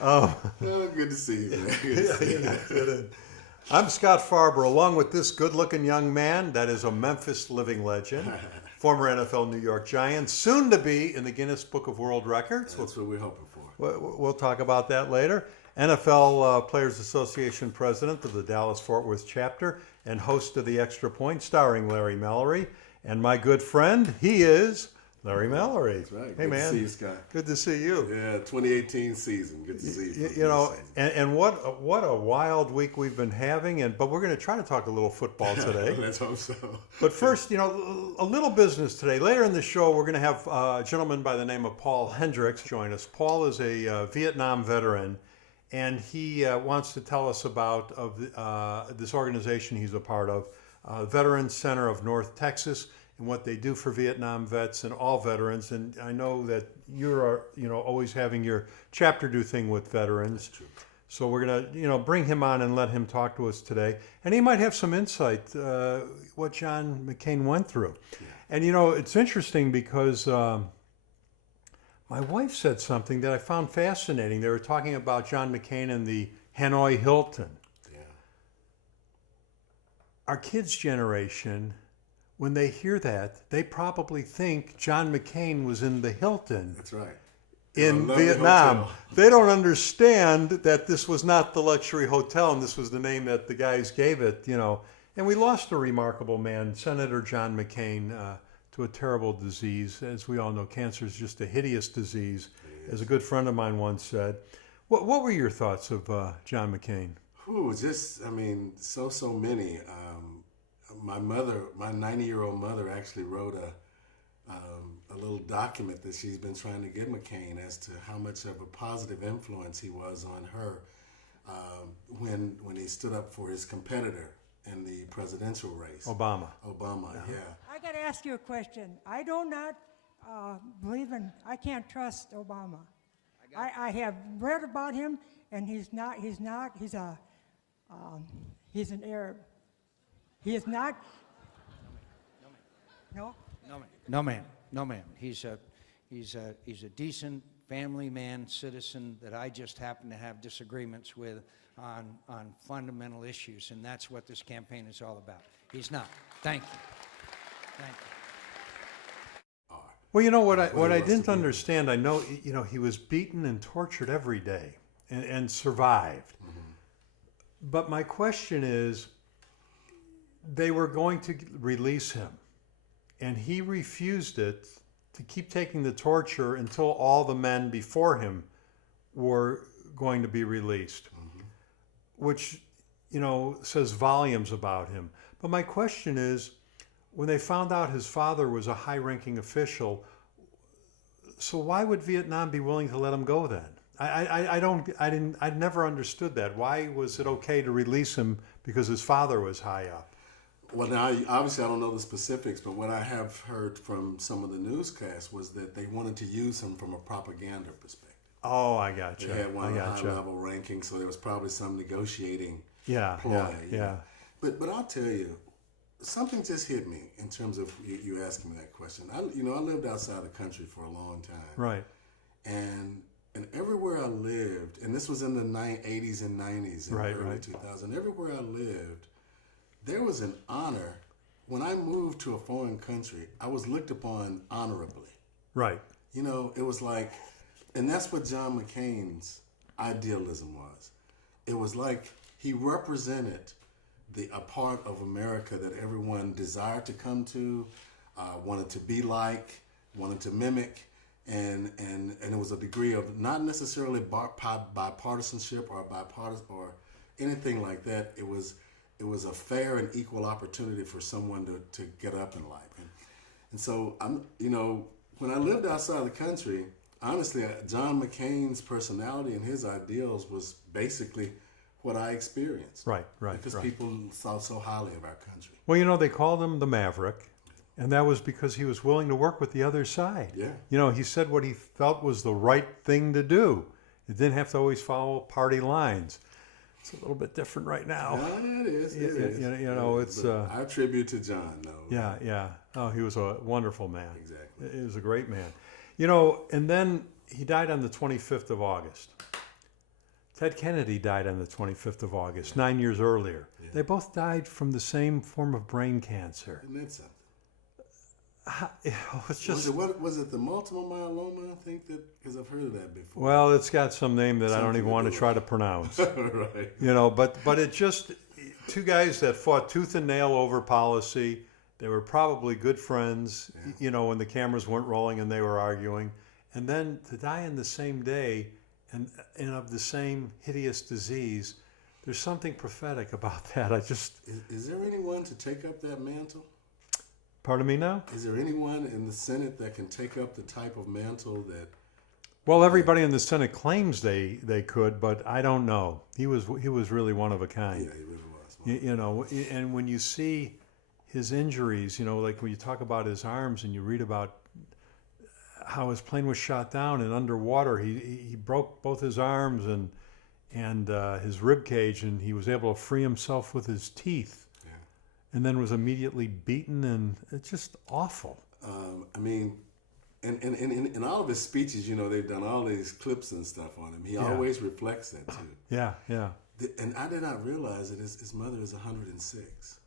Oh, Oh, good to see you, man. Good to yeah, see you. I'm Scott Farber, along with this good-looking young man that is a Memphis living legend, former NFL New York Giant, soon to be in the Guinness Book of World Records. That's what we're hoping for. We'll talk about that later. NFL Players Association president of the Dallas-Fort Worth chapter and host of The Extra Point, starring Larry Mallory. And my good friend, he is Larry Mallory. That's right. Hey, Good man. to see you, Scott. Good to see you. Yeah, 2018 season. Good to see you. You know, and what a wild week we've been having, but we're going to try to talk a little football today. Let's hope so. But first, a little business today. Later in the show, we're going to have a gentleman by the name of Paul Hendricks join us. Paul is a Vietnam veteran, and he wants to tell us about this organization he's a part of, Veterans Center of North Texas, and what they do for Vietnam vets and all veterans. And I know that you're, always having your chapter do thing with veterans. That's true. So we're gonna, bring him on and let him talk to us today, and he might have some insight what John McCain went through. Yeah. And it's interesting because my wife said something that I found fascinating. They were talking about John McCain and the Hanoi Hilton. Yeah. Our kids' generation, when they hear that, they probably think John McCain was in the Hilton That's right. in lovely Vietnam. hotel. They don't understand that this was not the luxury hotel, and this was the name that the guys gave it, And we lost a remarkable man, Senator John McCain, to a terrible disease. As we all know, cancer is just a hideous disease, as a good friend of mine once said. What were your thoughts of John McCain? Ooh, so many. My 90-year-old mother actually wrote a little document that she's been trying to give McCain as to how much of a positive influence he was on her when he stood up for his competitor in the presidential race. Obama. Yeah. I got to ask you a question. I do not I can't trust Obama. I have read about him, and he's an Arab. He is not. No? No, ma'am. He's a decent family man, citizen that I just happen to have disagreements with on fundamental issues, and that's what this campaign is all about. He's not. Thank you. Thank you. Well, what I didn't understand, I know, he was beaten and tortured every day and survived. Mm-hmm. But my question is, they were going to release him, and he refused it to keep taking the torture until all the men before him were going to be released, which, says volumes about him. But my question is, when they found out his father was a high-ranking official, so why would Vietnam be willing to let him go then? I never understood that. Why was it okay to release him because his father was high up? Well, now, obviously, I don't know the specifics, but what I have heard from some of the newscasts was that they wanted to use him from a propaganda perspective. Oh, I got you. They had one high-level ranking, so there was probably some negotiating ploy. Yeah. But I'll tell you, something just hit me in terms of you asking me that question. I lived outside the country for a long time. Right. And everywhere I lived, and this was in the 80s and 90s and early 2000s, everywhere I lived, there was an honor. When I moved to a foreign country, I was looked upon honorably. Right. It was like, and that's what John McCain's idealism was. It was like he represented a part of America that everyone desired to come to, wanted to be like, wanted to mimic, and it was a degree of not necessarily bipartisanship or bipartisan or anything like that. It was a fair and equal opportunity for someone to get up in life. And so, when I lived outside the country, honestly, John McCain's personality and his ideals was basically what I experienced. Right. Because people thought so highly of our country. Well, they called him the Maverick, and that was because he was willing to work with the other side. Yeah. He said what he felt was the right thing to do. It didn't have to always follow party lines. It's a little bit different right now. Yeah, it is. It's. I attribute to John, though. Yeah. Oh, he was a wonderful man. Exactly. He was a great man. And then he died on the 25th of August. Ted Kennedy died on the 25th of August, 9 years earlier. Yeah. They both died from the same form of brain cancer. Isn't that something? It's just, Was it the multiple myeloma? I think that, because I've heard of that before. well, it's got some name that I don't Something even to want do to with try to pronounce. Right. You know, but it just, two guys that fought tooth and nail over policy. They were probably good friends, Yeah. you know, when the cameras weren't rolling and they were arguing. And then to die in the same day and of the same hideous disease, there's something prophetic about that. I just, Is there anyone to take up that mantle? pardon me now? Is there anyone in the Senate that can take up the type of mantle that? Well, everybody in the Senate claims they could, but I don't know. He was really one of a kind. Yeah, he really was. You know, and when you see his injuries, you know, like when you talk about his arms and you read about how his plane was shot down and underwater, he broke both his arms and his rib cage, and he was able to free himself with his teeth, Yeah. and then was immediately beaten, and it's just awful. I mean, and in all of his speeches, you know, they've done all these clips and stuff on him. He always reflects that too. Yeah, yeah. And I did not realize that his mother is 106.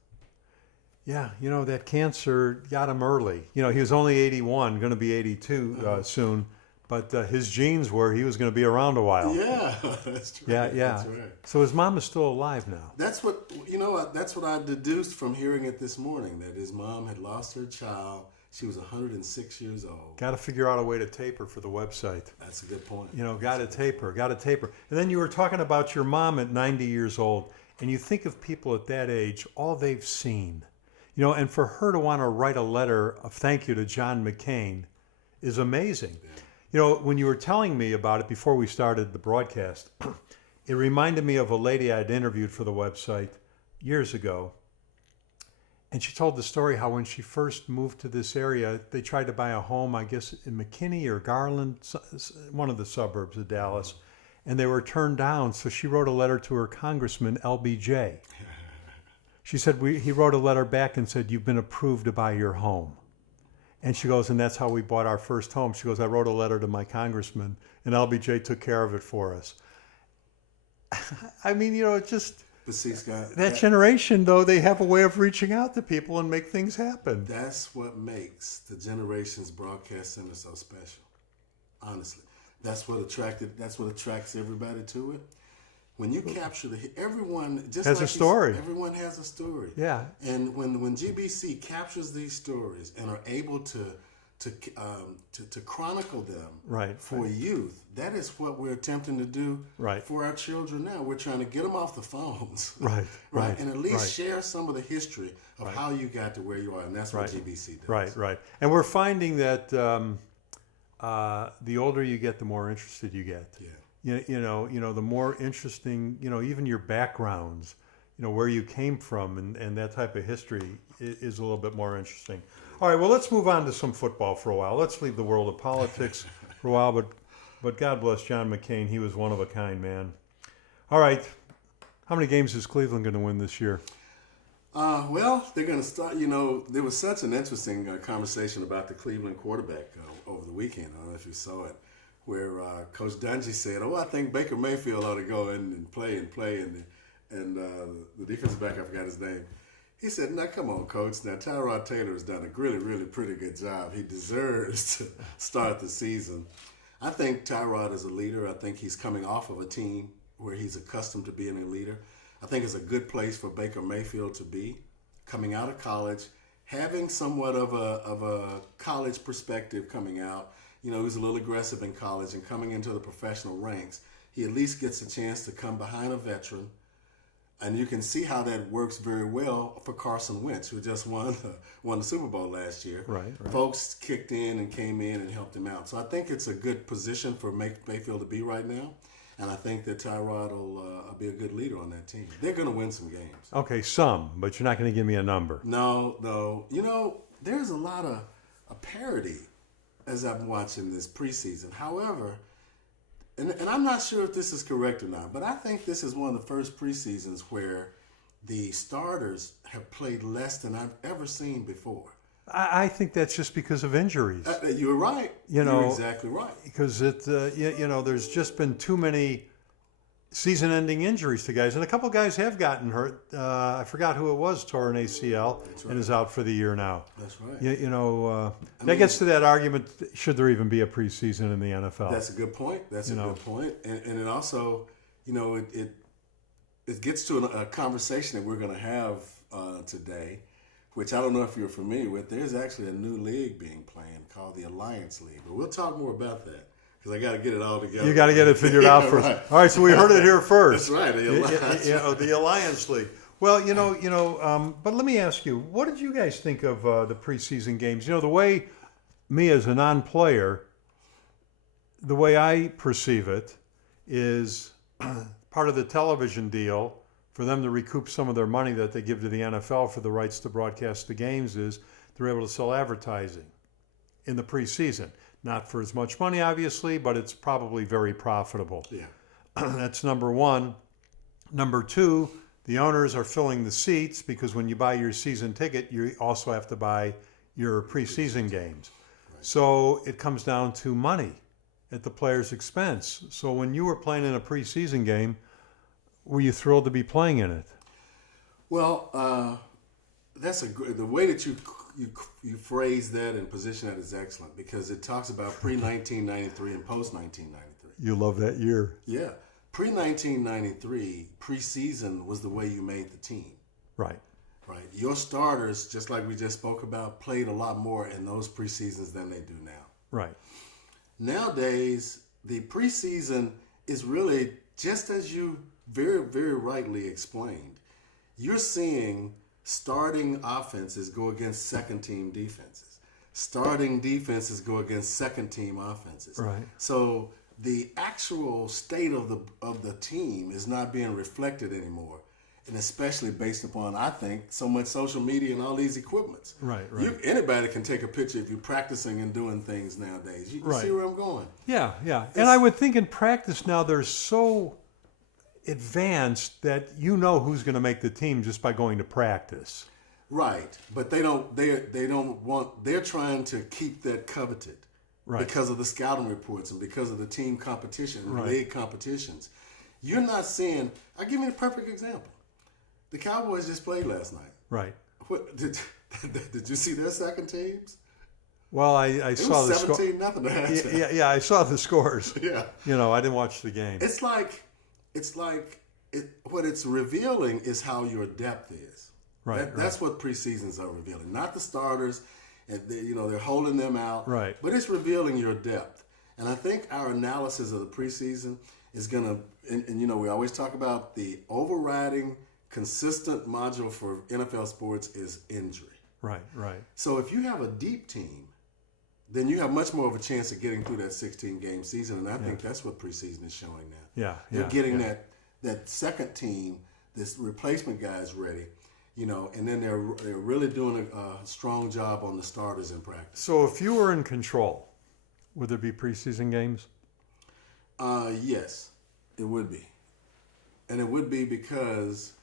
Yeah, you know, that cancer got him early. You know, he was only 81, going to be 82 soon, but his genes were he was going to be around a while. Yeah, that's true. Yeah, yeah. That's right. So his mom is still alive now. That's what, you know, that's what I deduced from hearing it this morning, that his mom had lost her child. She was 106 years old. Got to figure out a way to tape her for the website. That's a good point. You know, got to tape her. And then you were talking about your mom at 90 years old, and you think of people at that age, all they've seen. You know, and for her to want to write a letter of thank you to John McCain is amazing. Yeah. You know, when you were telling me about it before we started the broadcast, it reminded me of a lady I'd interviewed for the website years ago. And she told the story how when she first moved to this area, they tried to buy a home, I guess, in McKinney or Garland, one of the suburbs of Dallas, and they were turned down. So she wrote a letter to her congressman, LBJ. She said, he wrote a letter back and said, you've been approved to buy your home. And she goes, and that's how we bought our first home. She goes, I wrote a letter to my congressman, and LBJ took care of it for us. I mean, you know, it just... But see, Scott, that generation, though, they have a way of reaching out to people and make things happen. that's what makes the Generations Broadcast Center so special. Honestly, that's what attracts everybody to it. When you capture everyone just Has like a story. Everyone has a story. Yeah. And when GBC captures these stories and are able to chronicle them Right, for youth, that is what we're attempting to do Right. for our children now. We're trying to get them off the phones. Right, right, And at least right. share some of the history of how you got to where you are. And that's what Right. GBC does. Right, right. And we're finding that the older you get, the more interested you get. Yeah. You know, the more interesting, you know, even your backgrounds, you know, where you came from and that type of history is a little bit more interesting. All right, well, let's move on to some football for a while. Let's leave the world of politics for a while, but God bless John McCain. He was one of a kind, man. All right, how many games is Cleveland going to win this year? Well, they're going to start. You know, there was such an interesting conversation about the Cleveland quarterback over the weekend. I don't know if you saw it, where Coach Dungy said, "Oh, I think Baker Mayfield ought to go in and play," and the defensive back, I forgot his name. He said, "Now, come on, Coach. Now, Tyrod Taylor has done a really, really pretty good job. He deserves to start the season." I think Tyrod is a leader. I think he's coming off of a team where he's accustomed to being a leader. I think it's a good place for Baker Mayfield to be, coming out of college, having somewhat of a college perspective coming out. You know, he's a little aggressive in college, and coming into the professional ranks, he at least gets a chance to come behind a veteran. And you can see how that works very well for Carson Wentz, who just won the Super Bowl last year. Right. Folks kicked in and came in and helped him out. So I think it's a good position for Mayfield to be right now. And I think that Tyrod will be a good leader on that team. They're going to win some games. Okay, some, but you're not going to give me a number. No. You know, there's a lot of parity as I'm watching this preseason. However, and I'm not sure if this is correct or not, but I think this is one of the first preseasons where the starters have played less than I've ever seen before. I think that's just because of injuries. You're right. You know, you're exactly right. Because you know, there's just been too many season-ending injuries to guys, and a couple guys have gotten hurt. I forgot who it was, tore an ACL and is out for the year now. That's right. That gets to that argument: should there even be a preseason in the NFL? That's a good point. Good point. And it also, it gets to a conversation that we're going to have today, which I don't know if you're familiar with. There's actually a new league being planned called the Alliance League, but we'll talk more about that. Because I got to get it all together. You got to get it figured out first. Right. All right, so we heard it here first. That's right, the Alliance. The Alliance League. Well, but let me ask you, what did you guys think of the preseason games? The way me as a non-player, the way I perceive it is part of the television deal for them to recoup some of their money that they give to the NFL for the rights to broadcast the games is they're able to sell advertising in the preseason. Not for as much money, obviously, but it's probably very profitable. Yeah. That's number one. Number two, the owners are filling the seats because when you buy your season ticket, you also have to buy your preseason games. Right. So it comes down to money at the player's expense. So when you were playing in a preseason game, were you thrilled to be playing in it? Well, that's the way that you phrase that and position that is excellent because it talks about pre-1993 and post-1993. You love that year. Yeah. Pre-1993, preseason was the way you made the team. Right. Right. Your starters, just like we just spoke about, played a lot more in those preseasons than they do now. Right. Nowadays, the preseason is really, just as you very, very rightly explained, you're seeing starting offenses go against second-team defenses. Starting defenses go against second-team offenses. Right. So the actual state of the team is not being reflected anymore, and especially based upon, I think, so much social media and all these equipments. Right. Anybody can take a picture if you're practicing and doing things nowadays. You Right. see where I'm going? Yeah. And I would think in practice now they're so advanced that you know who's going to make the team just by going to practice. Right, but they don't want. They're trying to keep that coveted, Right. because of the scouting reports and because of the team competition, Right. league competitions. You're not seeing. I'll give you a perfect example. The Cowboys just played last night. Right. What did you see their second teams? Well, I It saw was the score. 17-0 to halftime. Yeah, I saw the scores. Yeah. I didn't watch the game. It's like what it's revealing is how your depth is. Right, That's what preseasons are revealing, not the starters. And they're holding them out. Right. But it's revealing your depth. And I think our analysis of the preseason is going to, and we always talk about the overriding consistent module for NFL sports is injury. Right. So if you have a deep team, then you have much more of a chance of getting through that 16-game season. And I think that's what preseason is showing now. Yeah. They're getting that second team, this replacement guys ready, and then they're really doing a strong job on the starters in practice. So if you were in control, would there be preseason games? Yes, it would be. And it would be because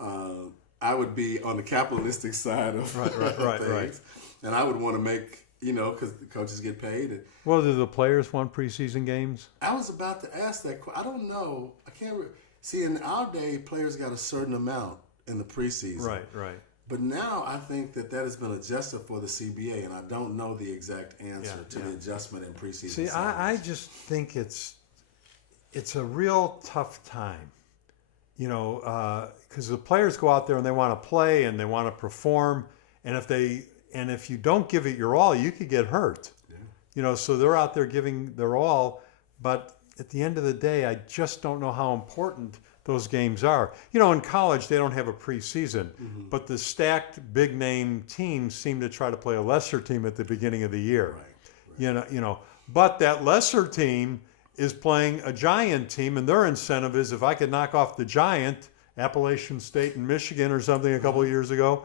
I would be on the capitalistic side of things. Right. And I would want to make, because the coaches get paid. Well, do the players want preseason games? I was about to ask that. I don't know. I can't see. In our day, players got a certain amount in the preseason. Right. But now I think that has been adjusted for the CBA, and I don't know the exact answer to the adjustment in preseason. See, I just think it's a real tough time, because the players go out there and they want to play and they want to perform, and if you don't give it your all, you could get hurt. Yeah. So they're out there giving their all, but at the end of the day, I just don't know how important those games are. In college, they don't have a preseason, but the stacked big name teams seem to try to play a lesser team at the beginning of the year. Right. But that lesser team is playing a giant team, and their incentive is if I could knock off the giant, Appalachian State and Michigan or something a couple of years ago,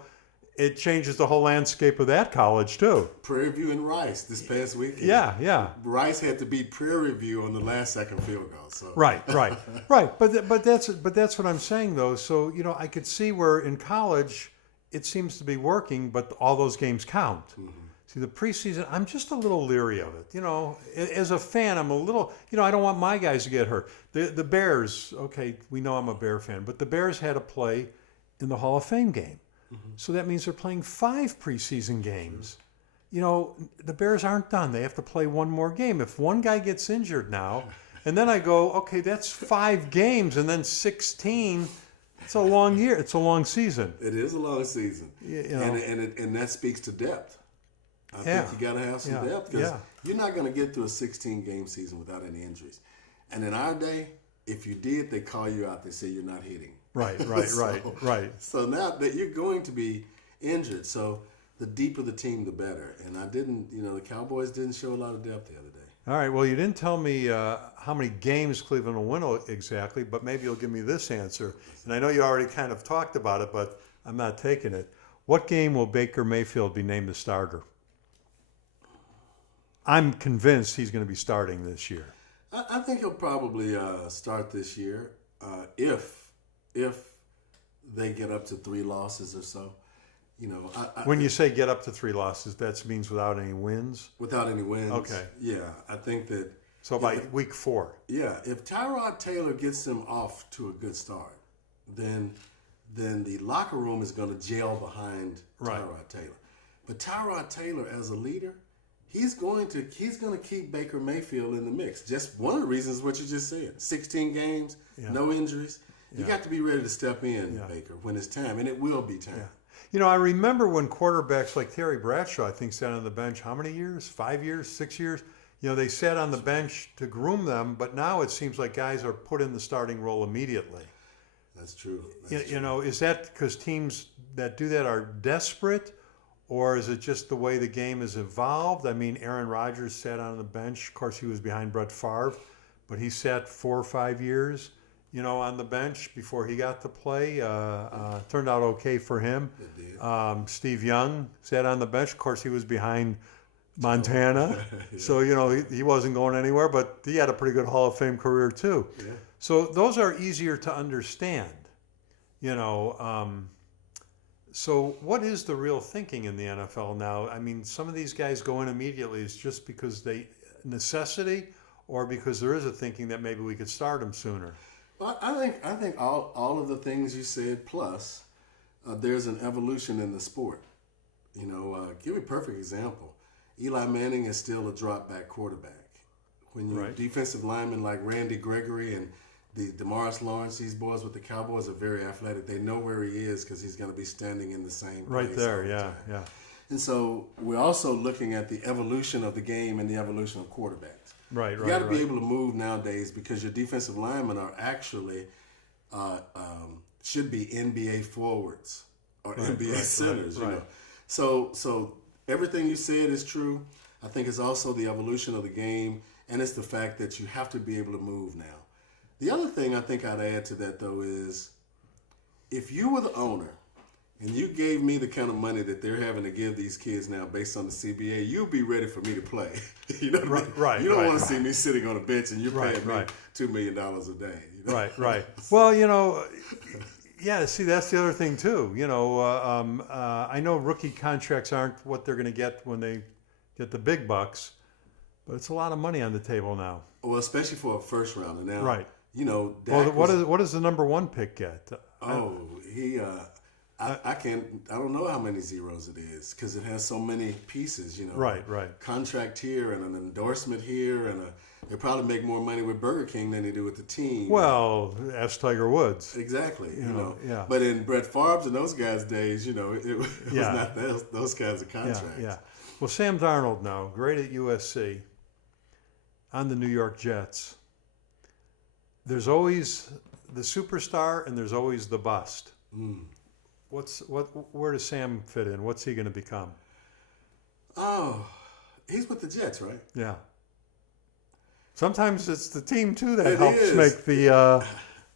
it changes the whole landscape of that college too. Prairie View and Rice this past weekend. Yeah. Rice had to beat Prairie View on the last second field goal. So. Right. But that's what I'm saying though. So I could see where in college it seems to be working, but all those games count. See, the preseason, I'm just a little leery of it. You know, as a fan, I'm a little, you know, I don't want my guys to get hurt. The Bears, okay, we know I'm a Bear fan, but the Bears had to play in the Hall of Fame game. So that means they're playing 5 preseason games. You know, the Bears aren't done. They have to play one more game. If one guy gets injured now, and then I go, okay, that's 5 games, and then 16. It's a long year. It's a long season. It is a long season. You know. And that speaks to depth. I Yeah. think you got to have some Yeah. depth because Yeah. you're not going to get through a 16-game season without any injuries. And in our day, if you did, they call you out. They say you're not hitting. Right. So now that you're going to be injured, so the deeper the team, the better. And the Cowboys didn't show a lot of depth the other day. All right. Well, you didn't tell me how many games Cleveland will win exactly, but maybe you'll give me this answer. And I know you already kind of talked about it, but I'm not taking it. What game will Baker Mayfield be named the starter? I'm convinced he's going to be starting this year. I think he'll probably start this year if they get up to 3 losses or so. You know, When you say get up to 3 losses, that means without any wins. without any wins. Okay. Yeah, I think that. So by week 4. Yeah, if Tyrod Taylor gets them off to a good start, then the locker room is going to gel behind Right. Tyrod Taylor. But Tyrod Taylor as a leader, he's going to keep Baker Mayfield in the mix. Just one of the reasons is what you just said. 16 games, no injuries. You got to be ready to step in, Baker, when it's time, and it will be time. Yeah. You know, I remember when quarterbacks like Terry Bradshaw, I think, sat on the bench how many years? 5 years, 6 years? You know, they sat on the bench to groom them, but now it seems like guys are put in the starting role immediately. That's true. You know, is that because teams that do that are desperate, or is it just the way the game has evolved? I mean, Aaron Rodgers sat on the bench. Of course, he was behind Brett Favre, but he sat 4 or 5 years, you know, on the bench before he got to play. Turned out okay for him. It did. Steve Young sat on the bench. Of course, he was behind Montana, so you know he wasn't going anywhere. But he had a pretty good Hall of Fame career too. Yeah. So those are easier to understand, you know. So what is the real thinking in the NFL now? I mean, some of these guys go in immediately. Is just because they necessity, or because there is a thinking that maybe we could start them sooner? Well, I think all of the things you said, plus there's an evolution in the sport. You know, give me a perfect example. Eli Manning is still a drop back quarterback. When you defensive linemen like Randy Gregory and the DeMarcus Lawrence, these boys with the Cowboys are very athletic. They know where he is because he's going to be standing in the same place. Right there, all the yeah, time. yeah. And so we're also looking at the evolution of the game and the evolution of quarterbacks. Right. You got to be able to move nowadays because your defensive linemen are actually should be NBA forwards or NBA centers. You know, so everything you said is true. I think it's also the evolution of the game, and it's the fact that you have to be able to move now. The other thing I think I'd add to that though is if you were the owner and you gave me the kind of money that they're having to give these kids now based on the CBA, you'd be ready for me to play. You know what I mean? Right. You don't want to see me sitting on a bench and you're paying me right. $2 million a day. You know? Right. Well, you know, yeah. See, that's the other thing too. You know, I know rookie contracts aren't what they're going to get when they get the big bucks, but it's a lot of money on the table now. Well, especially for a first rounder now. Right. You know, Well, what does the number 1 pick get? I don't know how many zeros it is because it has so many pieces, you know. Right. Contract here and an endorsement here, and they probably make more money with Burger King than they do with the team. Well, ask Tiger Woods. Exactly. You know. Yeah. But in Brett Favre's and those guys' days, you know, it was not those kinds of contracts. Yeah. Well, Sam Darnold now, great at USC, on the New York Jets. There's always the superstar and there's always the bust. Where does Sam fit in? What's he going to become? Oh, he's with the Jets, right? Yeah. Sometimes it's the team too that It helps is. make the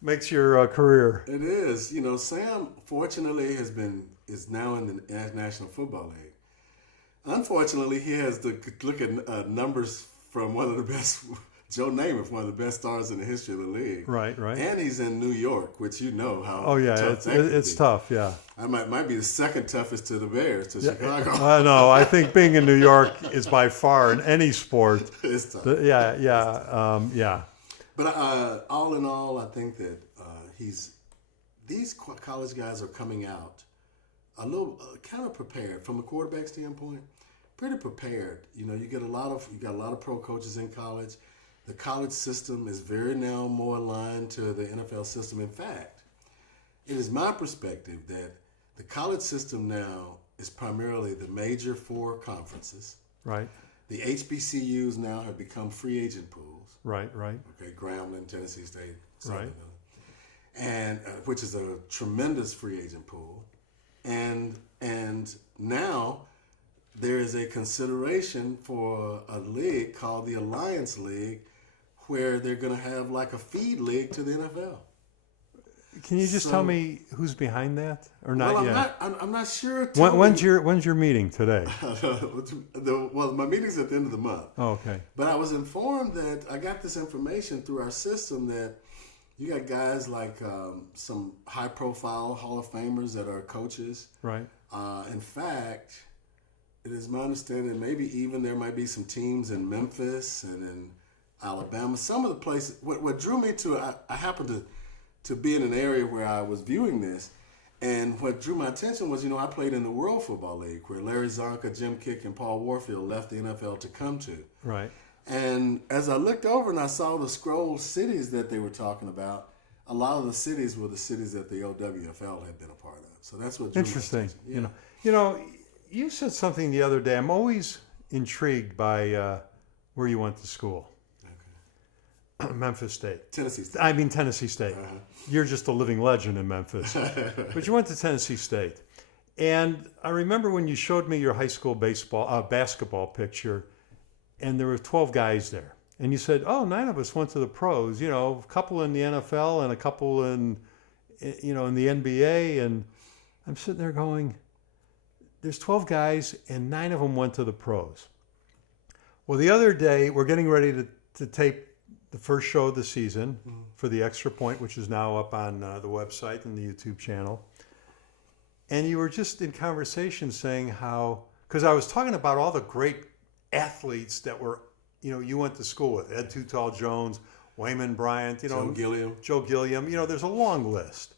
makes your career. It is. You know, Sam fortunately is now in the National Football League. Unfortunately, he has to look at numbers from one of the best Joe Namath, one of the best stars in the history of the league. Right, right. And he's in New York, which you know how. Oh yeah, tough that could it's be. tough. Yeah. I might be the second toughest to the Bears, to Chicago. No, I think being in New York is by far in any sport. It's tough. Yeah. But all in all, I think that these college guys are coming out a little kind of prepared from a quarterback standpoint. Pretty prepared. You know, you got a lot of pro coaches in college. The college system is very now more aligned to the NFL system. In fact, it is my perspective that the college system now is primarily the major four conferences. Right. The HBCUs now have become free agent pools. Right. Okay, Grambling, Tennessee State, Right. and which is a tremendous free agent pool, and now there is a consideration for a league called the Alliance League, where they're going to have like a feed league to the NFL. Can you just tell me who's behind that, or not Well, yet? I'm not sure. When's your meeting today? Well, my meeting's at the end of the month. Oh, okay. But I was informed that I got this information through our system that you got guys like some high-profile Hall of Famers that are coaches. Right. In fact, it is my understanding maybe even there might be some teams in Memphis and in Alabama. Some of the places. What drew me to it, I happened to be in an area where I was viewing this, and what drew my attention was, I played in the World Football League where Larry Zonka, Jim Kick, and Paul Warfield left the NFL to come to. Right. And as I looked over and I saw the scroll cities that they were talking about, a lot of the cities were the cities that the OWFL had been a part of. So that's what drew my Interesting. attention. Yeah. You said something the other day. I'm always intrigued by where you went to school. Okay. Memphis State. Tennessee State. I mean Tennessee State. You're just a living legend in Memphis. But you went to Tennessee State. And I remember when you showed me your high school basketball picture, and there were 12 guys there. And you said, 9 of us went to the pros, a couple in the NFL and a couple in the NBA. And I'm sitting there going, there's 12 guys and 9 of them went to the pros. Well, the other day, we're getting ready to tape the first show of the season for the Extra Point, which is now up on the website and the YouTube channel. And you were just in conversation saying how, because I was talking about all the great athletes that were, you went to school with, Ed Too Tall Jones, Wayman Bryant, Joe Gilliam, there's a long list.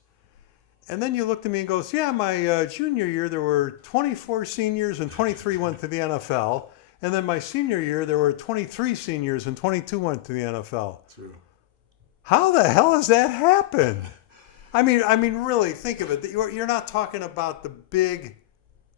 And then you looked at me and goes, yeah, my junior year, there were 24 seniors and 23 went to the NFL. And then my senior year, there were 23 seniors and 22 went to the NFL. True. How the hell has that happened? I mean, really, think of it. You're not talking about the big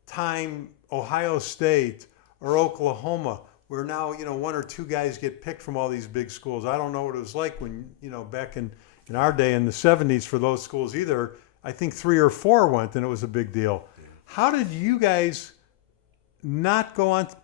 time Ohio State or Oklahoma, where now, 1 or 2 guys get picked from all these big schools. I don't know what it was like when, back in our day in the 70s for those schools either. I think 3 or 4 went, and it was a big deal. Yeah. How did you guys not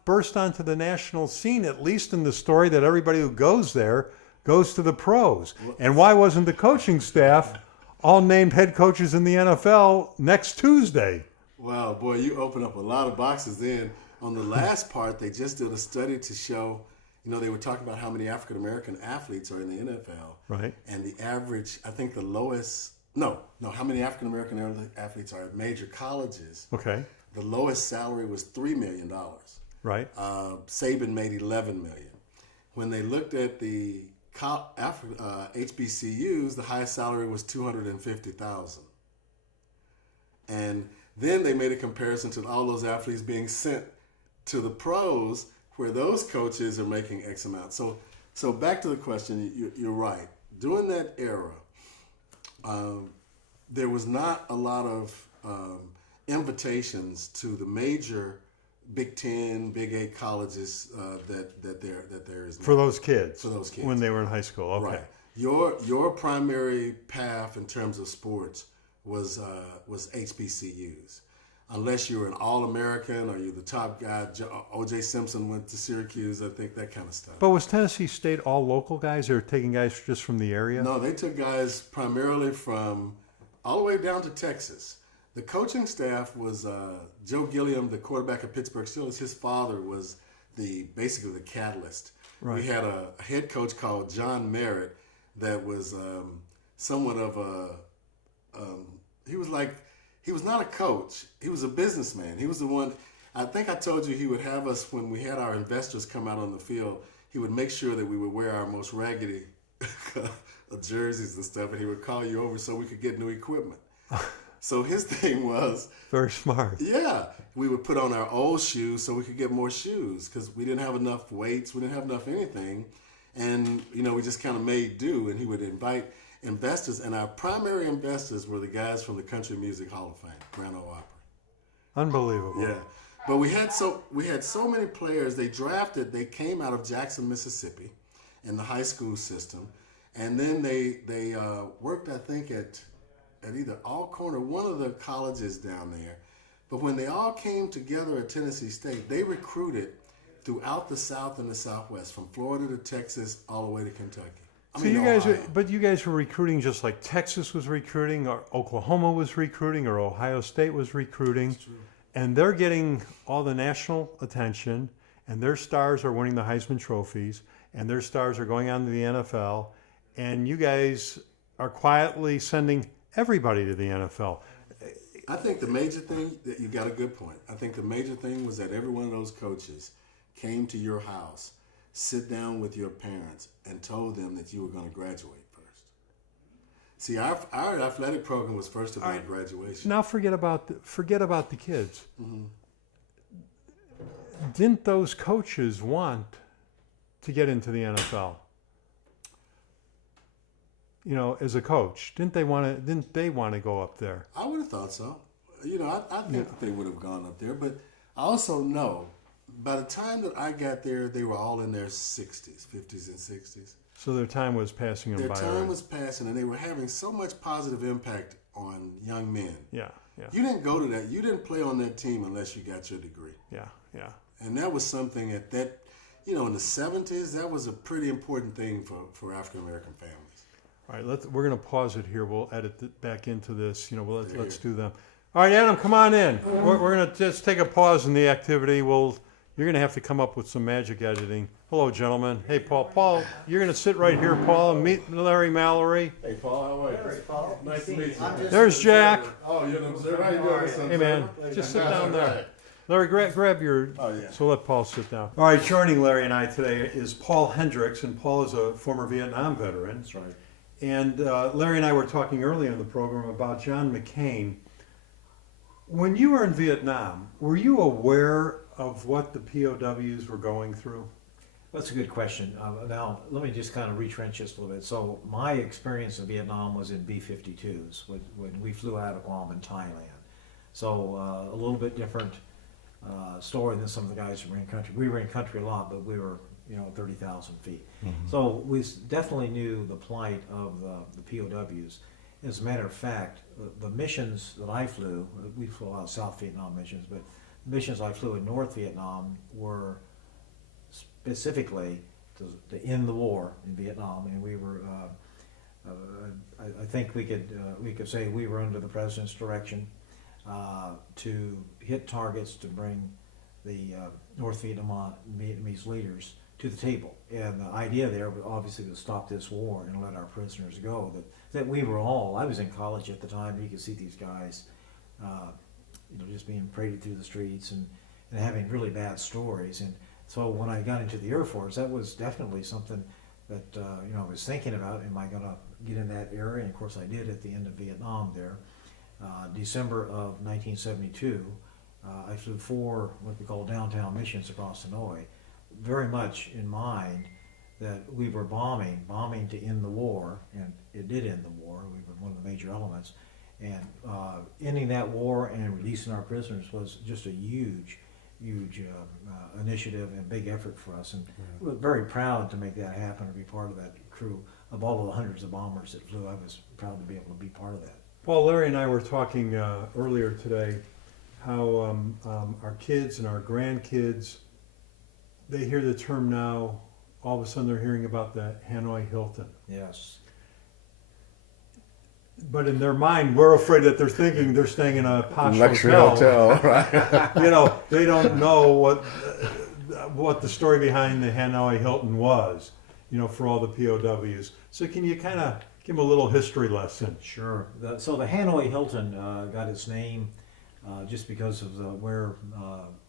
burst onto the national scene, at least in the story that everybody who goes there goes to the pros? And why wasn't the coaching staff all named head coaches in the NFL next Tuesday? Wow, boy, you open up a lot of boxes then. On the last part, they just did a study to show, they were talking about how many African-American athletes are in the NFL. Right. And the average, I think the lowest, how many African-American athletes are at major colleges. Okay. The lowest salary was $3 million. Right. Saban made $11 million. When they looked at the HBCUs, the highest salary was $250,000. And then they made a comparison to all those athletes being sent to the pros, where those coaches are making X amount. So back to the question, you're right. During that era, there was not a lot of invitations to the major Big 10, Big 8 colleges that there is now. For those kids. For those kids. When they were in high school. Okay. Right. Your primary path in terms of sports was HBCUs. Unless you were an All-American or you're the top guy. O.J. Simpson went to Syracuse, I think, that kind of stuff. But was Tennessee State all local guys, or taking guys just from the area? No, they took guys primarily from all the way down to Texas. The coaching staff was Joe Gilliam, the quarterback of Pittsburgh Steelers. His father was basically the catalyst Right. We had a head coach called John Merritt that was somewhat of he was not a coach. He was a businessman. He was the one, I think I told you he would have us, when we had our investors come out on the field, he would make sure that we would wear our most raggedy jerseys and stuff, and he would call you over so we could get new equipment. So his thing was, Very smart. yeah, we would put on our old shoes so we could get more shoes because we didn't have enough weights, we didn't have enough anything, and we just kind of made do. And he would invite investors, and our primary investors were the guys from the Country Music Hall of Fame, Grand Ole Opry. Unbelievable. Yeah, but we had so many players. They came out of Jackson, Mississippi, in the high school system, and then they worked, I think, at either Alcorn or one of the colleges down there. But when they all came together at Tennessee State, they recruited throughout the South and the Southwest, from Florida to Texas, all the way to Kentucky. So you guys, Ohio. you guys were recruiting just like Texas was recruiting, or Oklahoma was recruiting, or Ohio State was recruiting, and they're getting all the national attention, and their stars are winning the Heisman trophies, and their stars are going on to the NFL, and you guys are quietly sending everybody to the NFL. I think the major thing, that you got a good point. I think the major thing was that every one of those coaches came to your house, sit down with your parents, and told them that you were going to graduate first. See, our athletic program was first about graduation. Now forget about the kids. Mm-hmm. Didn't those coaches want to get into the NFL? As a coach, didn't they want to go up there? I would have thought so. I think that they would have gone up there, but I also know by the time that I got there, they were all in their 60s, 50s, and 60s. So their time was passing them Their by. time was passing, and they were having so much positive impact on young men. Yeah, yeah, You didn't go to that. You didn't play on that team unless you got your degree. yeah. And that was something in the 70s, that was a pretty important thing for African American families. All right, we're going to pause it here. We'll edit it back into this. Let's do them. All right, Adam, come on in. We're going to just take a pause in the activity. You're going to have to come up with some magic editing. Hello, gentlemen. Hey, Paul. Paul, you're going to sit right here, Paul, and meet Larry Mallory. Hey, Paul, how are you? Hey, Paul. Nice to meet you. There's Jack. Oh, you're an observer. How you doing, son? Hey, man, just sit down there. Larry, grab your. Oh, yeah. So let Paul sit down. All right, joining Larry and I today is Paul Hendricks, and Paul is a former Vietnam veteran. That's right. And Larry and I were talking earlier in the program about John McCain. When you were in Vietnam, were you aware of what the POWs were going through? That's a good question. Now, let me just kind of retrench this a little bit. So, my experience in Vietnam was in B-52s when we flew out of Guam in Thailand. So, a little bit different story than some of the guys who were in country. We were in country a lot, but we were 30,000 feet. Mm-hmm. So we definitely knew the plight of the POWs. As a matter of fact, the missions that I flew, we flew a lot of South Vietnam missions, but the missions I flew in North Vietnam were specifically to end the war in Vietnam, and we were. I think we could say we were under the president's direction to hit targets to bring the North Vietnamese leaders to the table. And the idea there was obviously to stop this war and let our prisoners go. That we were all, I was in college at the time, you could see these guys, just being paraded through the streets and having really bad stories. And so when I got into the Air Force, that was definitely something that, I was thinking about, am I going to get in that area? And of course I did at the end of Vietnam there. December of 1972, I flew 4 what we call downtown missions across Hanoi, very much in mind that we were bombing to end the war, and it did end the war. We were one of the major elements, and ending that war and releasing our prisoners was just a huge initiative and big effort for us, and we were very proud to make that happen, to be part of that crew. Of all of the hundreds of bombers that flew, I was proud to be able to be part of that. Paul, Larry and I were talking earlier today how our kids and our grandkids, they hear the term now, all of a sudden they're hearing about the Hanoi Hilton. Yes. But in their mind, we're afraid that they're thinking they're staying in a posh Luxury hotel. hotel, right? They don't know what what the story behind the Hanoi Hilton was, you know, for all the POWs. So can you kind of give them a little history lesson? Sure. So the Hanoi Hilton got its name just because of where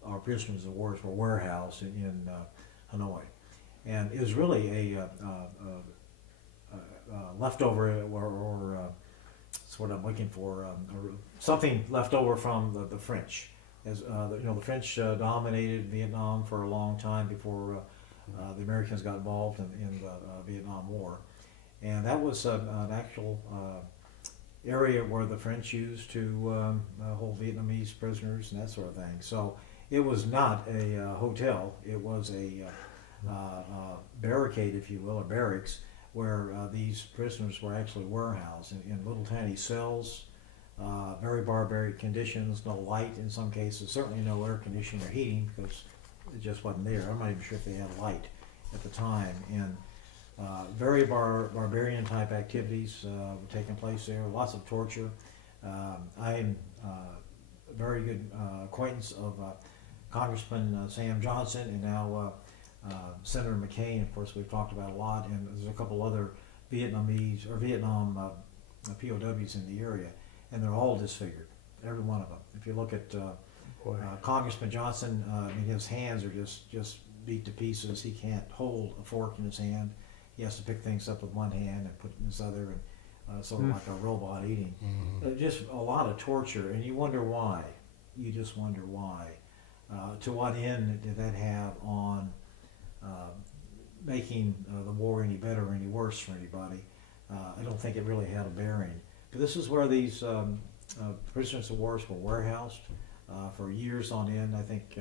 our prisoners of war were warehoused in Hanoi, and it was really a leftover or that's what I'm looking for, or something left over from the French. As the French dominated Vietnam for a long time before the Americans got involved in the Vietnam War, and that was an actual area where the French used to hold Vietnamese prisoners and that sort of thing. So it was not a hotel; it was a barricade, if you will, or barracks, where these prisoners were actually warehoused in little tiny cells. Very barbaric conditions, no light in some cases, certainly no air conditioning or heating because it just wasn't there. I'm not even sure if they had light at the time. And very barbarian type activities were taking place there, lots of torture. I'm a very good acquaintance of Congressman Sam Johnson and now Senator McCain. Of course, we've talked about a lot, and there's a couple other Vietnam POWs in the area. And they're all disfigured, every one of them. If you look at Congressman Johnson, I mean, his hands are just beat to pieces. He can't hold a fork in his hand. He has to pick things up with one hand and put it in his other, and sort of like a robot eating. Just a lot of torture, and you wonder why. You just wonder why. To what end did that have on making the war any better or any worse for anybody? I don't think it really had a bearing. But this is where these prisoners of war were warehoused for years on end. I think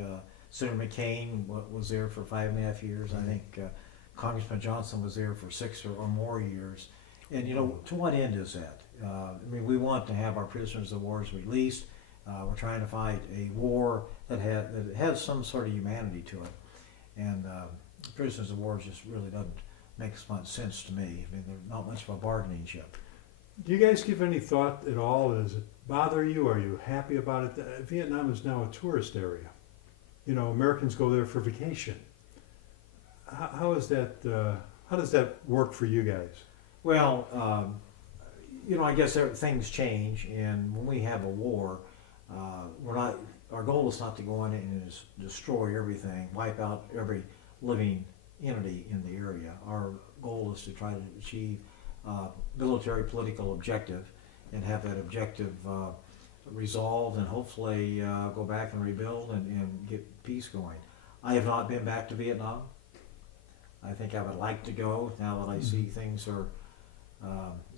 Senator McCain was there for 5.5 years. I think Congressman Johnson was there for 6 or more years. And, you know, to what end is that? I mean, we want to have our prisoners of war released. We're trying to fight a war that has some sort of humanity to it. And prisoners of war just really doesn't make much sense to me. I mean, they're not much of a bargaining chip. Do you guys give any thought at all? Does it bother you? Are you happy about it? Vietnam is now a tourist area. You know, Americans go there for vacation. How is that? How does that work for you guys? Well, you know, I guess things change, and when we have a war, our goal is not to go in and destroy everything, wipe out every living entity in the area. Our goal is to try to achieve military political objective and have that objective resolved, and hopefully go back and rebuild and get peace going. I have not been back to Vietnam. I think I would like to go now that I see things are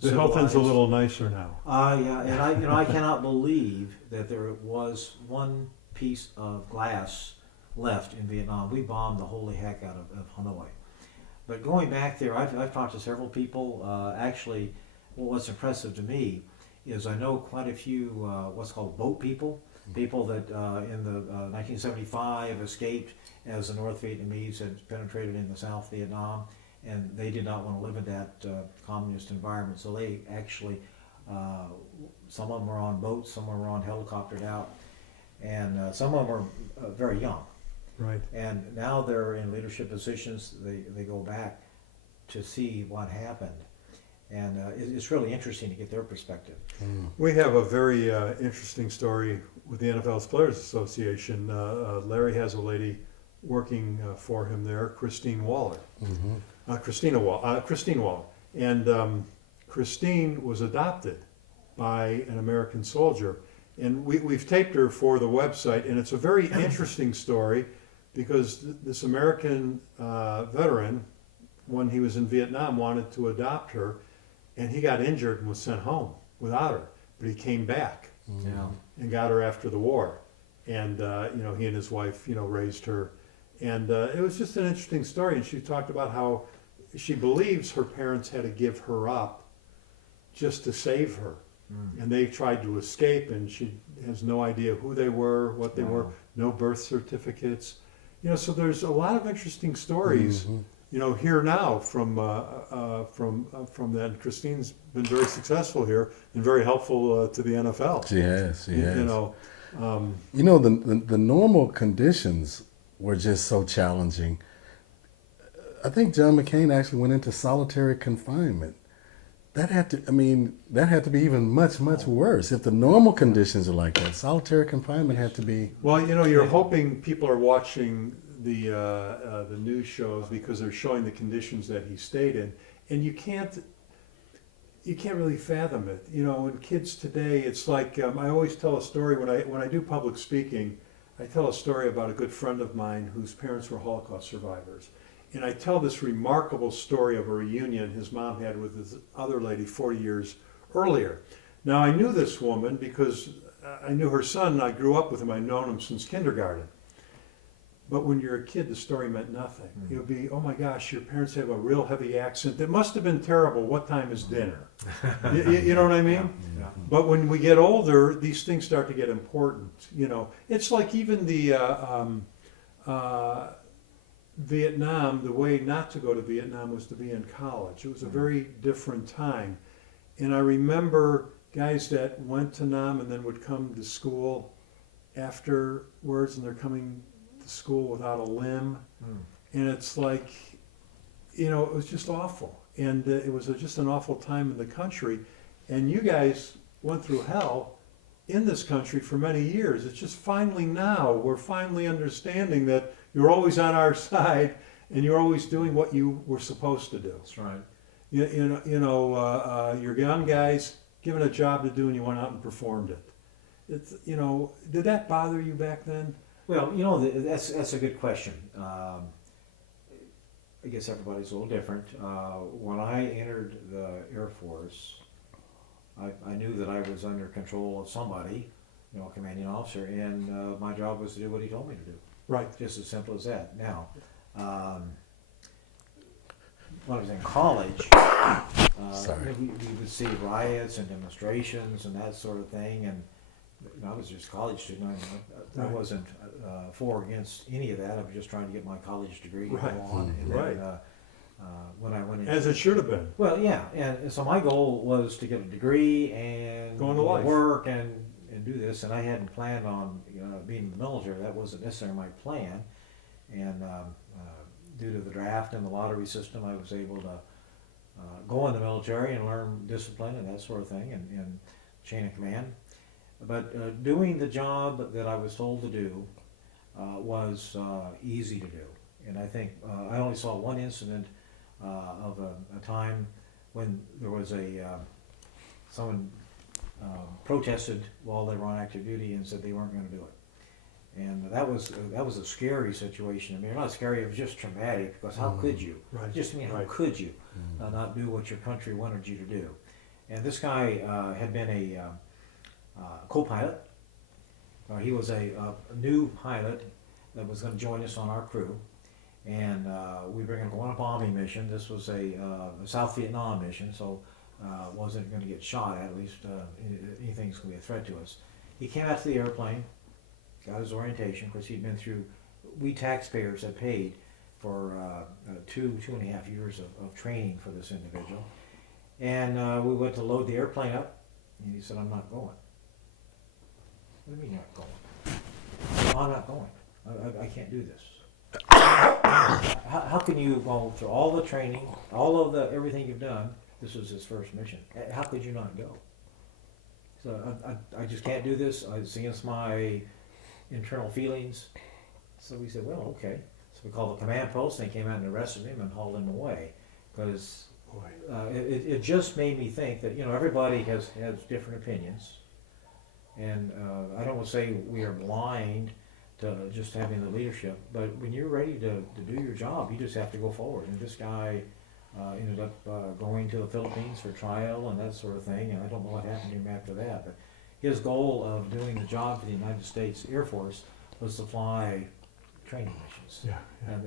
The Hilton's a civilized. little nicer now. Yeah, and I cannot believe that there was one piece of glass left in Vietnam. We bombed the holy heck out of Hanoi. But going back there, I've talked to several people. Actually, what's impressive to me is I know quite a few what's called boat people, people that in the 1975 escaped as the North Vietnamese had penetrated into South Vietnam, and they did not want to live in that communist environment. So they actually, some of them were on boats, some were on helicoptered out, and some of them were very young. Right. And now they're in leadership positions. They go back to see what happened. And it's really interesting to get their perspective. We have a very interesting story with the NFL's Players Association. Larry has a lady working for him there, Christine Waller. Christine Waller. And Christine was adopted by an American soldier. And we've taped her for the website, and it's a very interesting story because this American veteran, when he was in Vietnam, wanted to adopt her, and he got injured and was sent home without her. But he came back and got her after the war. And, he and his wife, raised her. And it was just an interesting story. And she talked about how she believes her parents had to give her up just to save her. And they tried to escape, and she has no idea who they were, what they were, no birth certificates. So there's a lot of interesting stories, here now from that. Christine's been very successful here and very helpful to the NFL. She has. You know, The normal conditions were just so challenging. I think John McCain actually went into solitary confinement. That had to be even much, much worse. If the normal conditions are like that, solitary confinement had to be. Well, you're hoping people are watching the news shows because they're showing the conditions that he stayed in, and you can't really fathom it. When kids today, it's like I always tell a story when I do public speaking. I tell a story about a good friend of mine whose parents were Holocaust survivors. And I tell this remarkable story of a reunion his mom had with this other lady 40 years earlier. Now, I knew this woman because I knew her son, and I grew up with him. I'd known him since kindergarten. But when you're a kid, the story meant nothing. It would be, oh my gosh, your parents have a real heavy accent. That must have been terrible. What time is dinner? You know what I mean? Yeah. But when we get older, these things start to get important. It's like even the Vietnam, the way not to go to Vietnam was to be in college. It was a very different time. And I remember guys that went to Nam and then would come to school afterwards, and they're coming to school without a limb. And it's like, it was just awful. And it was just an awful time in the country. And you guys went through hell in this country for many years. It's just finally now, we're finally understanding that you're always on our side and you're always doing what you were supposed to do. That's right. You're young guys given a job to do and you went out and performed it. It's, did that bother you back then? Well, that's a good question. I guess everybody's a little different. When I entered the Air Force, I knew that I was under control of somebody, a commanding officer, and my job was to do what he told me to do. Right. Just as simple as that. Now, when I was in college, we would see riots and demonstrations and that sort of thing, and I was just a college student. I wasn't for or against any of that. I was just trying to get my college degree to Right. go on. And Right. then, when I went in, As it should have been. well, yeah, and so my goal was to get a degree and Go into life. work and do this, and I hadn't planned on being in the military. That wasn't necessarily my plan, and due to the draft and the lottery system, I was able to go in the military and learn discipline and that sort of thing, and chain of command. But doing the job that I was told to do was easy to do, and I think I only saw one incident of a time when there was someone protested while they were on active duty and said they weren't going to do it, and that was a scary situation. I mean, not scary; it was just traumatic because how could you? Right. Just how Right. could you not do what your country wanted you to do? And this guy had been a co-pilot. He was a new pilot that was going to join us on our crew, and we were going to go on a bombing mission. This was a South Vietnam mission, so wasn't going to get shot at least. Anything's going to be a threat to us. He came out to the airplane, got his orientation, because he'd been through. We taxpayers had paid for 2.5 years of training for this individual, and we went to load the airplane up, and he said, "I'm not going." What do you mean you're not going? "No, I'm not going. I can't do this." How can you go through all the training, all of everything you've done? This was his first mission. How could you not go? So I just can't do this. It's against my internal feelings. So we said, well, okay. So we called the command post, and they came out and arrested him and hauled him away. Because it just made me think that, everybody has different opinions. And I don't want to say we are blind to just having the leadership, but when you're ready to do your job, you just have to go forward. And this guy ended up going to the Philippines for trial and that sort of thing, and I don't know what happened to him after that, but his goal of doing the job for the United States Air Force was to fly training missions. Yeah. And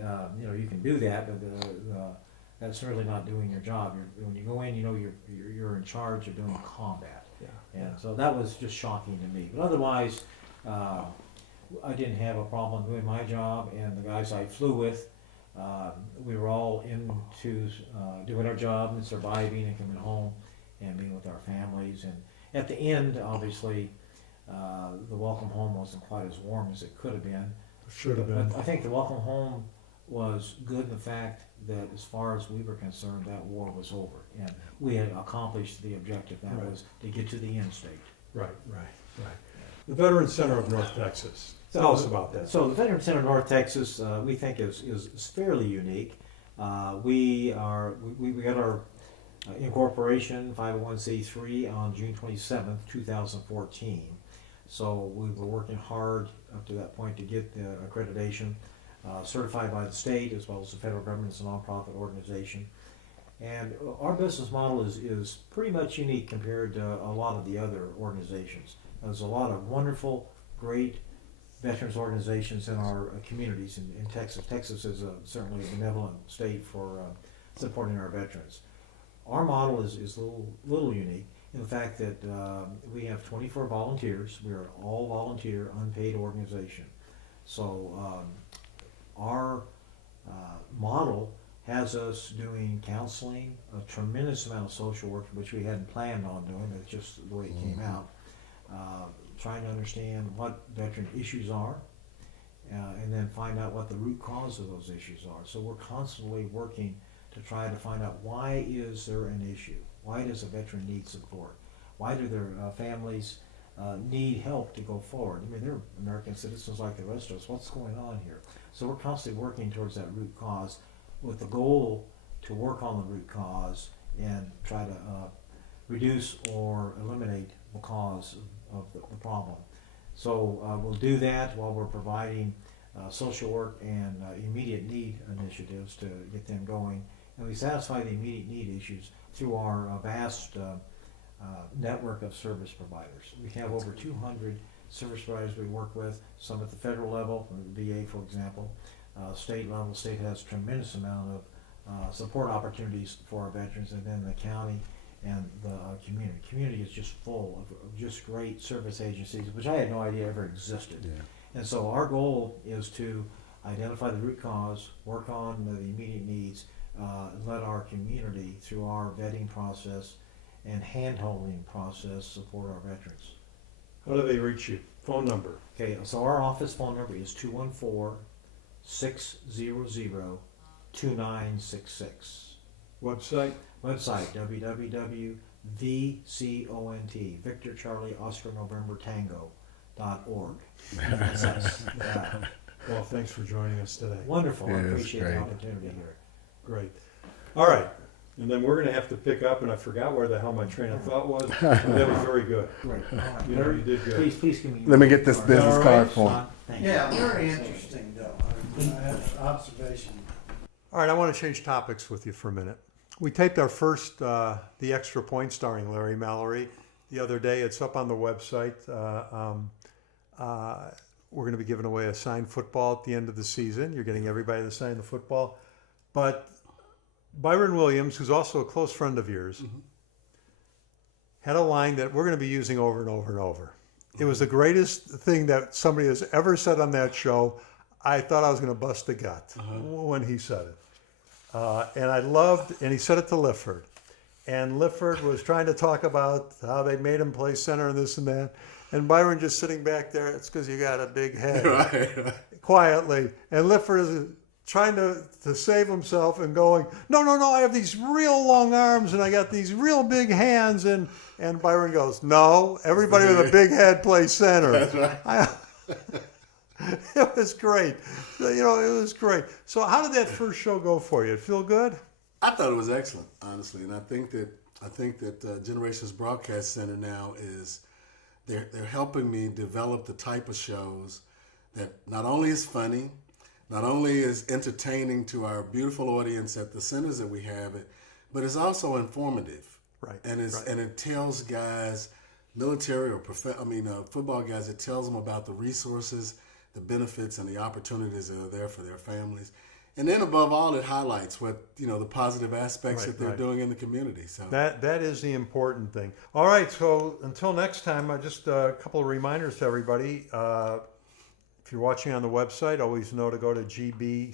you can do that, but that's really not doing your job. When you go in, you're in charge of doing combat. Yeah. And so that was just shocking to me. But otherwise, I didn't have a problem doing my job, and the guys I flew with, we were all into doing our job and surviving and coming home and being with our families. And at the end, obviously, the welcome home wasn't quite as warm as it could have been. Should have been. I think the welcome home was good in the fact that as far as we were concerned, that war was over. And we had accomplished the objective, that Right. was to get to the end state. Right. The Veterans Center of North Texas. Tell us about that. So the Veterans Center of North Texas, we think is fairly unique. We got our incorporation 501c3 on June 27th, 2014. So we were working hard up to that point to get the accreditation, certified by the state as well as the federal government as a nonprofit organization. And our business model is pretty much unique compared to a lot of the other organizations. There's a lot of wonderful, great veterans organizations in our communities in Texas. Texas is certainly a benevolent state for supporting our veterans. Our model is a little unique in the fact that we have 24 volunteers. We're an all volunteer, unpaid organization. So our model has us doing counseling, a tremendous amount of social work, which we hadn't planned on doing, but it's just the way it came out. Trying to understand what veteran issues are, and then find out what the root cause of those issues are. So we're constantly working to try to find out, why is there an issue? Why does a veteran need support? Why do their families need help to go forward? I mean, they're American citizens like the rest of us. What's going on here? So we're constantly working towards that root cause with the goal to work on the root cause and try to reduce or eliminate the cause of the problem. So we'll do that while we're providing social work and immediate need initiatives to get them going. And we satisfy the immediate need issues through our vast network of service providers. We have over 200 service providers we work with, some at the federal level, the VA for example, state level. State has a tremendous amount of support opportunities for our veterans, and then the county and the community. Community is just full of just great service agencies, which I had no idea ever existed. Yeah. And so our goal is to identify the root cause, work on the immediate needs, let our community, through our vetting process and hand-holding process, support our veterans. How do they reach you? Phone number. Okay, so our office phone number is 214-600-2966. Website? Website, www.vcont, Victor Charlie Oscar November Tango.org. That's us. Yeah. Well, thanks for joining us today. Wonderful. I Yeah, it's appreciate the great. opportunity here. Great. All right. And then we're going to have to pick up, and I forgot where the hell my train of thought was. But that was very good. Great. You know, you did good. Please give me. Let me get this your business card. card for him. Thank you. Yeah, very interesting though. I have an observation. All right, I want to change topics with you for a minute. We taped our first The Extra Point starring Larry Mallory the other day. It's up on the website. We're going to be giving away a signed football at the end of the season. You're getting everybody to sign the football. But Byron Williams, who's also a close friend of yours, had a line that we're going to be using over and over and over. It was the greatest thing that somebody has ever said on that show. I thought I was going to bust a gut when he said it. And I loved, and he said it to Lifford. And Lifford was trying to talk about how they made him play center and this and that. And Byron just sitting back there, it's because you got a big head, Right. quietly. And Lifford is trying to save himself and going, no, I have these real long arms and I got these real big hands. And Byron goes, no, everybody with a big head plays center. That's right. It was great. So, you know, it was great. So how did that first show go for you? It feel good? I thought it was excellent, honestly, and I think that Generations Broadcast Center now is they're helping me develop the type of shows that not only is funny, not only is entertaining to our beautiful audience at the centers that we have it, but it's also informative. Right. And it tells guys, military or football guys, it tells them about the resources, the benefits, and the opportunities that are there for their families. And then above all, it highlights what, the positive aspects that they're doing in the community. So That is the important thing. All right, so until next time, just a couple of reminders to everybody. If you're watching on the website, always know to go to gbctv.net,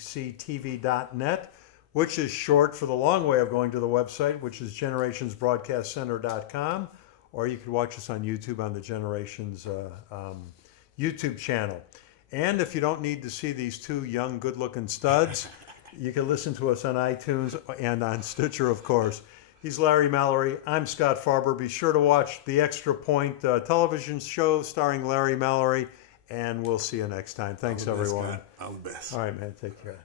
which is short for the long way of going to the website, which is generationsbroadcastcenter.com, or you can watch us on YouTube on the Generations YouTube channel. And if you don't need to see these two young, good-looking studs, you can listen to us on iTunes and on Stitcher, of course. He's Larry Mallory. I'm Scott Farber. Be sure to watch the Extra Point television show starring Larry Mallory, and we'll see you next time. Thanks, All the best, everyone. Scott. All the best. All right, man. Take care.